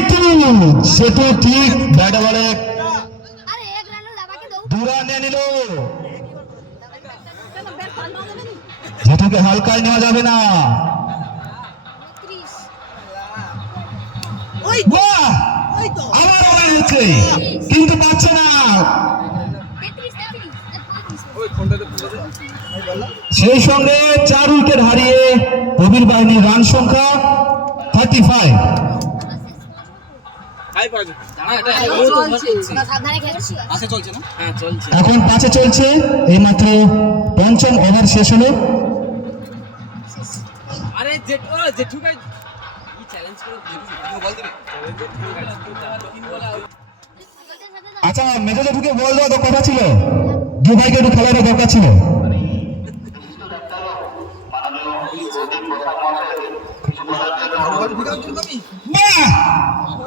কিন্তু সেটা ঠিক ব্যাট বলে দূরা নিয়ে নিল, যেটাকে হালকায় নেওয়া যাবে না। আবার হচ্ছে কিন্তু পাচ্ছে না। সেই সঙ্গে 4 উইকেট হারিয়ে প্রবীর বাহিনীর রান সংখ্যা 35। এখন 5-এ চলছে, এইমাত্র পঞ্চম ওভার শেষ হলো। আচ্ছা, মেজাজে ঢুকে বল দেওয়া তো কথা ছিল, দু ভাইকে একটু খেলার দরকার ছিল।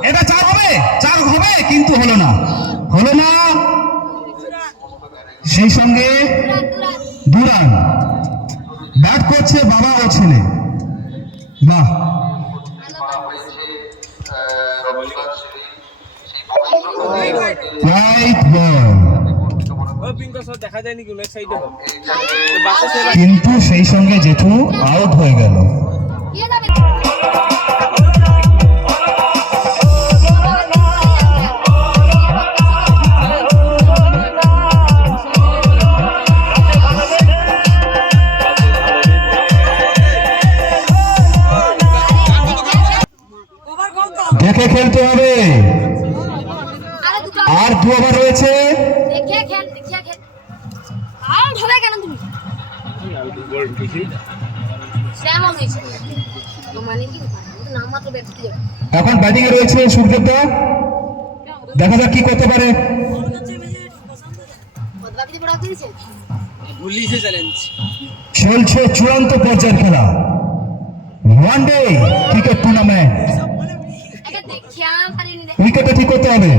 এটা 4 হবে, 4 হবে কিন্তু হলো না, হলো না। সেই সঙ্গে 2 রান। ব্যাট করছে বাবা ও ছেলে। বাহ, কিন্তু সেই সঙ্গে জেঠু আউট হয়ে গেল। দেখে খেলতে হবে, আর 2 ওভার রয়েছে। এখন ব্যাটিং এ রয়েছে সুখদেবদা, দেখা যাক কি করতে পারে। চলছে চূড়ান্ত পর্যায়ের খেলা, ওয়ানডে ক্রিকেট টুর্নামেন্ট। উইকেটে ঠিক করতে হবে।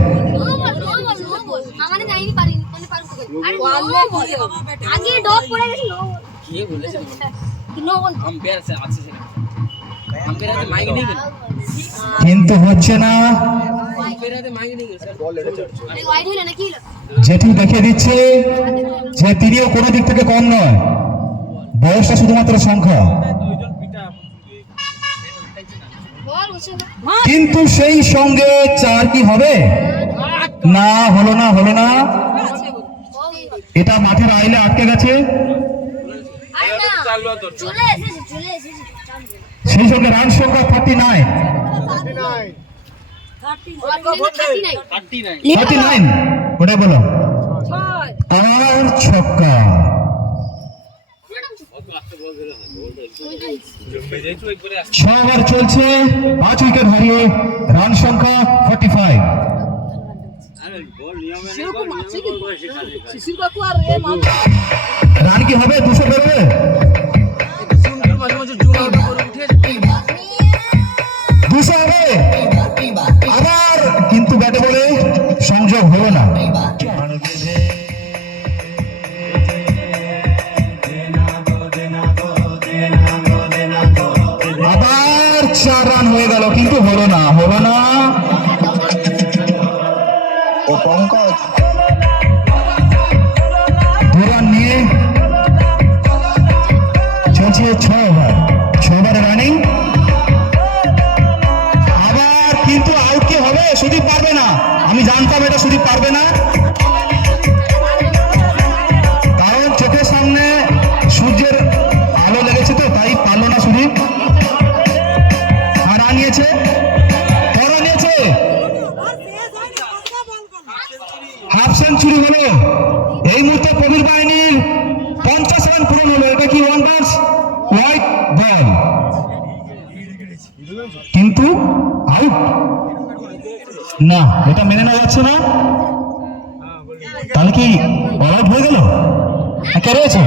কিন্তু হচ্ছে না, যেটি দেখে দিচ্ছে যে তিনিও কোনো দিক থেকে কম নয়, বয়সটা শুধুমাত্র সংখ্যা। কিন্তু সেই সঙ্গে 4 কি হবে না, হলো না, হলো না। এটা মাঠের আইলে আটকে গেছে। সেই সঙ্গে রান সংখ্যা 39। ওটা বলো, আর ছক্কা। 6 ওভার চলছে, 5 উইকেট হারিয়ে রান সংখ্যা 45। রান কি হবে, 200 বেরোবে। আবার কিন্তু ব্যাটে বলে সংযোগ হলো না। আবার 4 রান হয়ে গেল কিন্তু হলো না, হলো না। ও পঙ্কজ 2 রান নিয়ে চলছে 6 ওভার, 6 ওভারে রানিং। আবার কিন্তু আউট কি হবে, সুদীপ পারবে না। আমি জানতাম এটা সুদীপ পারবে না, কারণ চোখের সামনে সূর্যের আলো লেগেছে, তো তাই পারলো না সুদীপ। আর আনিয়েছে, হাফ সেঞ্চুরি হলো। এই মুহূর্তে প্রবীর বাহিনীর 50 রান পূরণ হলো। এটা কি ওয়ান্ডার্স হোয়াইট বল, কিন্তু আউট না, এটা মেনে নেওয়া যাচ্ছে না। তাহলে কি অল আউট হয়ে গেল? কে রয়েছে?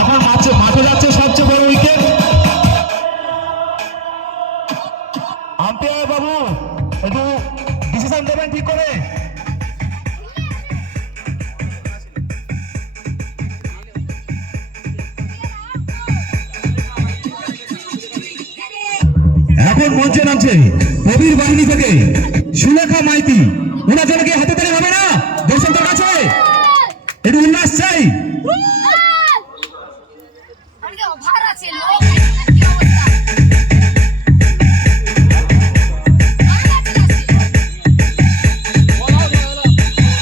এখন মাঠে যাচ্ছে সবচেয়ে বড় উইকেট। আম্পায়ার বাবু একটু ডিসিশন দেবেন ঠিক করে। এখন মঞ্চে নামছে কবির বাহিনী থেকে সুলেখা মাইতি। ওনার জন্য কি হাতে তালি হবে না দর্শকদের কাছে? একটু উল্লাস চাই।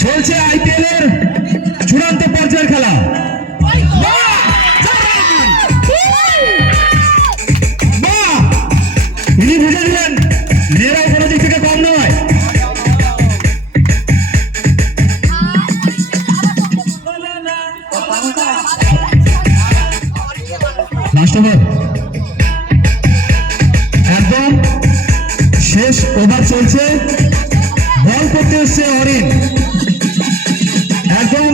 চলছে আইপিএল এর চূড়ান্ত পর্যায়ের খেলা। তিনি বুঝে দিলেন মেয়েরাও কোনো দিক থেকে কম নয়। একদম শেষ ওভার চলছে। বল করতে এসছে অরিন, একদম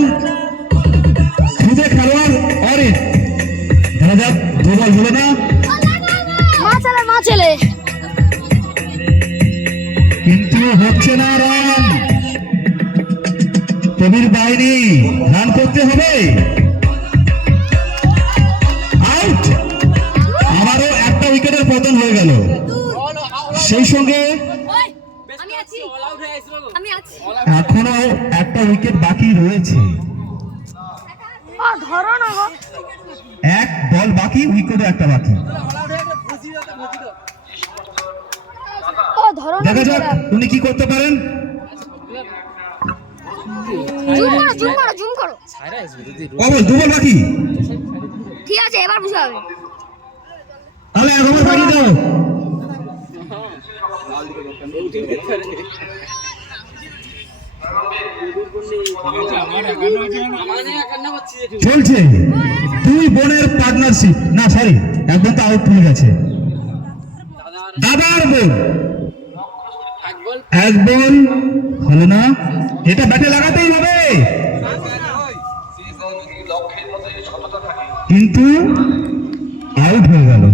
খুদে খেলোয়াড় অরিন। দেখা যাক দু বল হলো না, কিন্তু হচ্ছে না রান। কবির বাহিনী রান করতে হবে। আউট। আবারও একটা উইকেটের পতন হয়ে গেল। সেই সঙ্গে এখনো একটা উইকেট বাকি রয়েছে। এক বল বাকি, উইকেটে একটা বাকি। দেখা যাক উনি কি করতে পারেন। দু বল বাকি, ঠিক আছে, এবার বুঝা হবে। তাহলে এক ওভার বাকি দাও। চলছে দুই বোনের পার্টনারশিপ। না সরি, একদম তো আউট হয়ে গেছে। দাদার বোন এক বল হলো না, এটা ব্যাটে লাগাতেই হবে, কিন্তু আউট হয়ে গেল।